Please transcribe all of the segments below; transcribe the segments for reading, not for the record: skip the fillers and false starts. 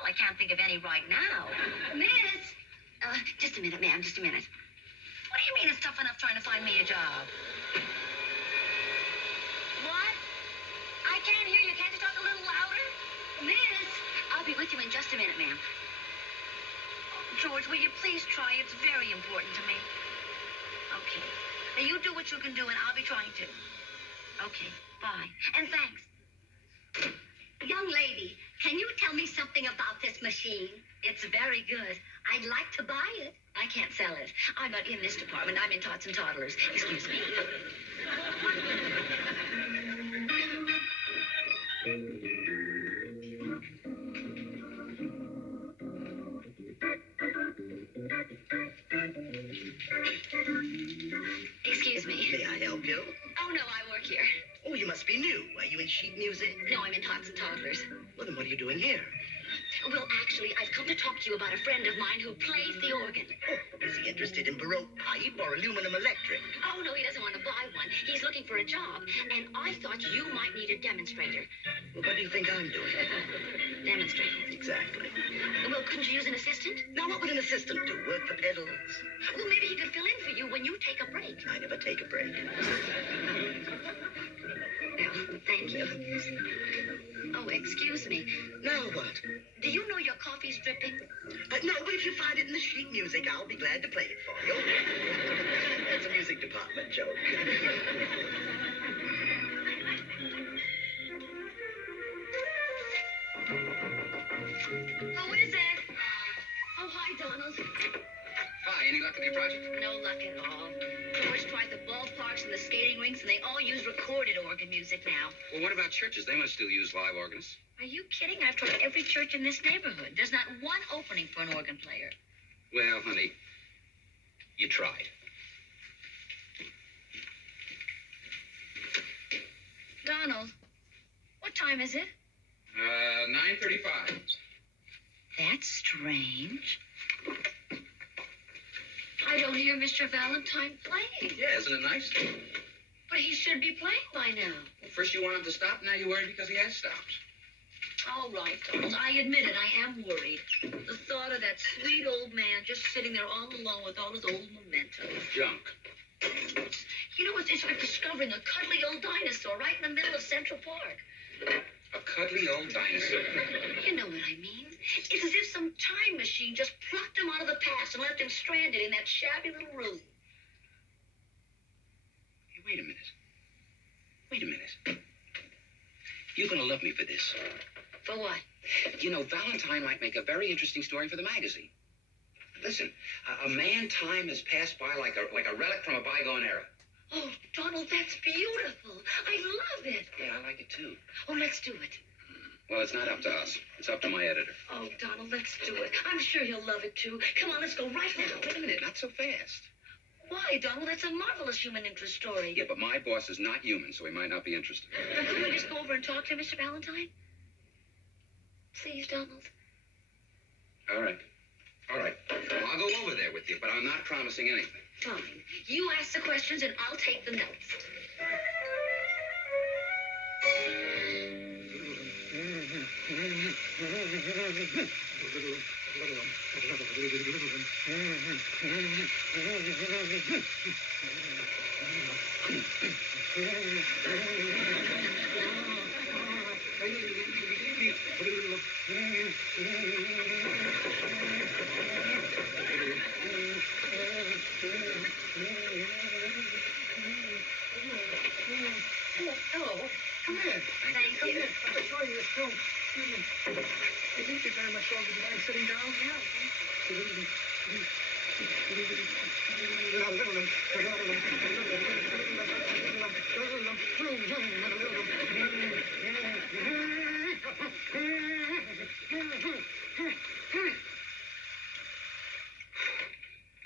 Well, I can't think of any right now. Miss! Just a minute, ma'am, just a minute. What do you mean it's tough enough trying to find me a job? What? I can't hear you. Can't you talk a little louder? Miss! I'll be with you in just a minute, ma'am. George, will you please try? It's very important to me. Okay. Now, you do what you can do, and I'll be trying to. Okay. Bye. And thanks. Young lady, can you tell me something about this machine? It's very good. I'd like to buy it. I can't sell it. I'm not in this department. I'm in Tots and Toddlers. Excuse me. Excuse me. May I help you? Oh, no, I work here. Oh, you must be new. Are you in sheet music? No, I'm in Tots and Toddlers. Well, then what are you doing here? Well, actually, I've come to talk to you about a friend of mine who plays the organ. Oh, is he interested in Baroque pipe or aluminum electric? Oh, no, he doesn't want to buy one. He's looking for a job, and I thought you might need a demonstrator. Well, what do you think I'm doing? Demonstrator? Exactly. Well, couldn't you use an assistant? Now, what would an assistant do? Work the pedals? Well, maybe he could fill in for you when you take a break. I never take a break. Well, thank you. Oh, excuse me. Now what? Do you know your coffee's dripping? No, but if you find it in the sheet music, I'll be glad to play it for you. That's a music department joke. Who is it? Oh, hi, Donald. Hi, any luck with your project? No luck at all. George tried the ballparks and the skating rinks, and they all use recorded organ music now. Well, what about churches? They must still use live organists. Are you kidding? I've tried every church in this neighborhood. There's not one opening for an organ player. Well, honey, you tried. Donald, what time is it? 9:35. That's strange. I don't hear Mr. Valentine playing. Yeah, isn't it nice? But he should be playing by now. Well, first you want him to stop, now you're worried because he has stopped. All right, Donald, I admit it, I am worried. The thought of that sweet old man just sitting there all alone with all his old mementos. Junk. You know, it's like discovering a cuddly old dinosaur right in the middle of Central Park. A cuddly old dinosaur. You know what I mean? It's as if some time machine just plucked him out of the past and left him stranded in that shabby little room. Hey, wait a minute. Wait a minute. You're going to love me for this. For what? You know, Valentine might make a very interesting story for the magazine. Listen, a man time has passed by like a relic from a bygone era. Oh, Donald, that's beautiful. I love it. Yeah, I like it too. Oh, let's do it. Well, it's not up to us. It's up to my editor. Oh, Donald, let's do it. I'm sure he'll love it too. Come on, let's go right now. Wait a minute, not so fast. Why, Donald? That's a marvelous human interest story. Yeah, but my boss is not human, so he might not be interested. Now, could we just go over and talk to Mr. Valentine? Please, Donald. All right. All right. Well, I'll go over there with you, but I'm not promising anything. Fine. You ask the questions and I'll take the notes. Hello. Come in. Thank Come you. in. I've been showing you this film. Excuse me. It didn't take very much longer. Do you mind sitting down?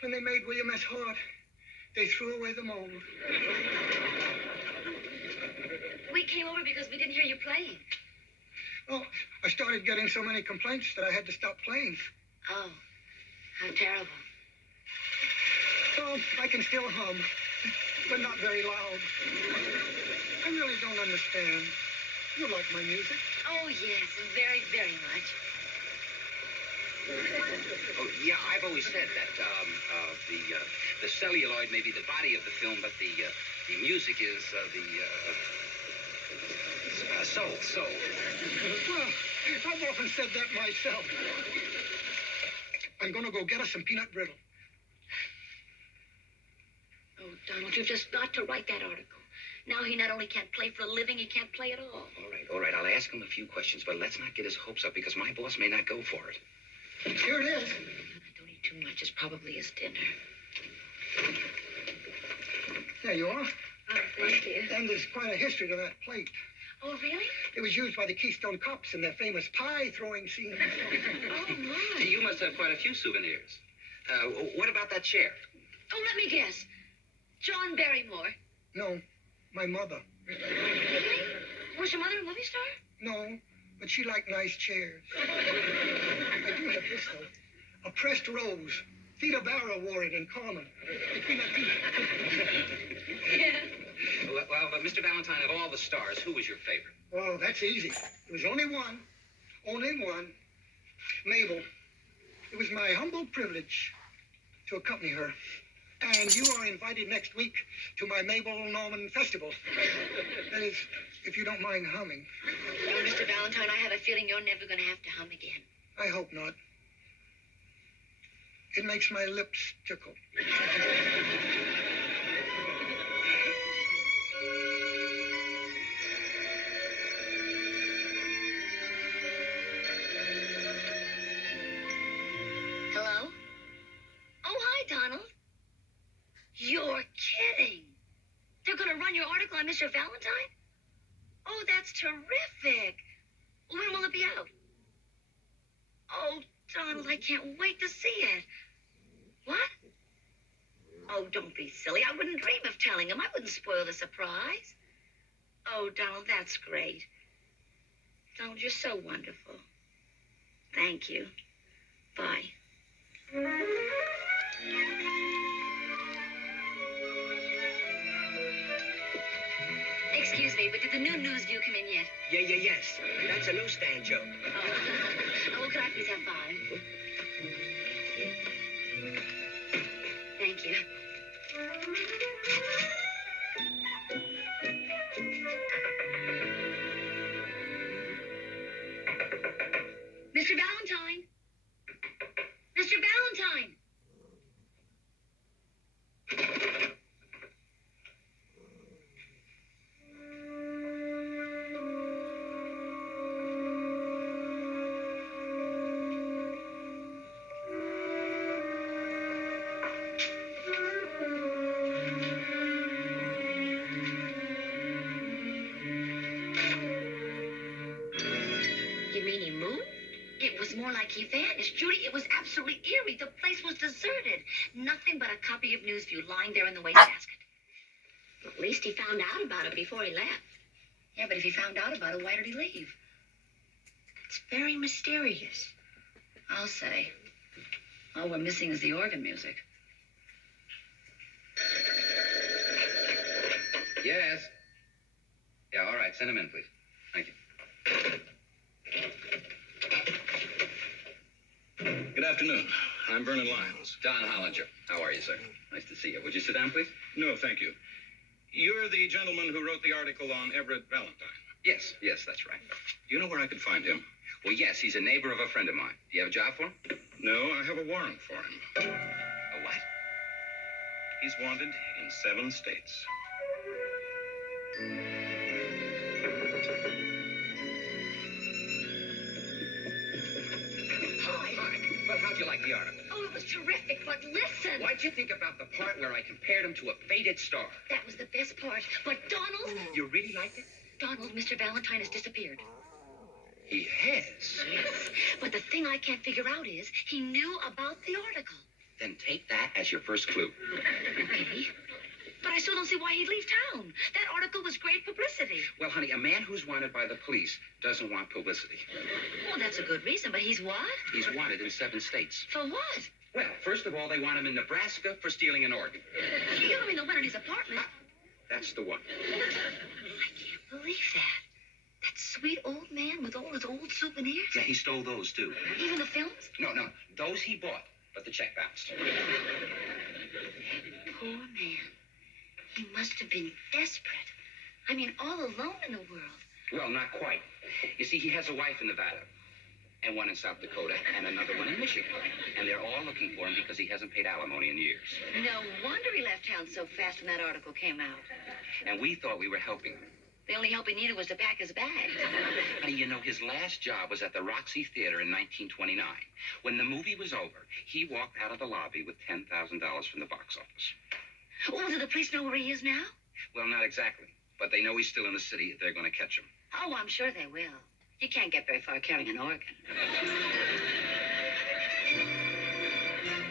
When they made William S. Hart, they threw away the mold. We came over because we didn't hear you playing. Oh, I started getting so many complaints that I had to stop playing. Oh, how terrible. Oh, I can still hum, but not very loud. I really don't understand. You like my music? Oh, yes, very, very much. always said that the celluloid may be the body of the film, but the music is the soul. Well, I've often said that myself. I'm going to go get us some peanut brittle. Oh, Donald, you've just got to write that article. Now he not only can't play for a living, he can't play at all. All right. I'll ask him a few questions, but let's not get his hopes up because my boss may not go for it. Here it is. Don't eat too much. It's probably his dinner. There you are. Oh, thank you. And there's quite a history to that plate. Oh, really? It was used by the Keystone Cops in their famous pie-throwing scene. Oh, my. You must have quite a few souvenirs. What about that chair? Oh, let me guess. John Barrymore. No, my mother. Really? Was your mother a movie star? No, but she liked nice chairs. I do have this, though. A pressed rose. Theda Bara wore it in Carmen. Between our teeth. Well, but Mr. Valentine, of all the stars, who was your favorite? Oh, that's easy. There was only one. Only one. Mabel. It was my humble privilege to accompany her. And you are invited next week to my Mabel Norman Festival. That is, if you don't mind humming. Oh, Mr. Valentine, I have a feeling you're never going to have to hum again. I hope not. It makes my lips tickle. Hello? Oh, hi, Donald. You're kidding. They're going to run your article on Mr. Valentine? Oh, that's terrific. When will it be out? Oh, Donald, I can't wait to see it. What? Oh, don't be silly. I wouldn't dream of telling him. I wouldn't spoil the surprise. Oh, Donald, that's great. Donald, you're so wonderful. Thank you. Bye. Excuse me, but did the new news view come in yet? Yes. That's a newsstand joke. Oh, well, could I please have 5? Thank you. Mr. Valentine! Mr. Valentine! You mean he moved? It was more like he vanished. Judy, it was absolutely eerie. The place was deserted. Nothing but a copy of Newsview lying there in the wastebasket. At least he found out about it before he left. Yeah, but if he found out about it, why did he leave? It's very mysterious. I'll say. All we're missing is the organ music. Yes. Yeah, all right. Send him in, please. Thank you. Good afternoon. I'm Vernon Lyons. Don Hollinger. How are you, sir? Nice to see you. Would you sit down, please? No, thank you. You're the gentleman who wrote the article on Everett Valentine. Yes, that's right. Do you know where I could find him? Well, yes, he's a neighbor of a friend of mine. Do you have a job for him? No, I have a warrant for him. A what? He's wanted in 7 states. Hi. Well, how'd you like the article? Oh, it was terrific, but listen. What'd you think about the part where I compared him to a faded star? That was the best part. But Donald... You really liked it? Donald, Mr. Valentine has disappeared. He has. Yes, but the thing I can't figure out is he knew about the article. Then take that as your first clue. Okay. But I still don't see why he'd leave town. That article was great publicity. Well, honey, a man who's wanted by the police doesn't want publicity. Well, that's a good reason, but he's what? He's wanted in 7 states. For what? Well, first of all, they want him in Nebraska for stealing an organ. You don't mean the one in his apartment. That's the one. I can't believe that. That sweet old man with all his old souvenirs. Yeah, he stole those, too. Even the films? No. Those he bought. But the check bounced. Poor man. He must have been desperate. I mean, all alone in the world. Well, not quite. You see, he has a wife in Nevada, and one in South Dakota, and another one in Michigan. And they're all looking for him because he hasn't paid alimony in years. No wonder he left town so fast when that article came out. And we thought we were helping him. The only help he needed was to pack his bags. Honey, you know, his last job was at the Roxy Theater in 1929. When the movie was over, he walked out of the lobby with $10,000 from the box office. Oh, do the police know where he is now? Well, not exactly. But they know he's still in the city. They're going to catch him. Oh, I'm sure they will. You can't get very far carrying an organ.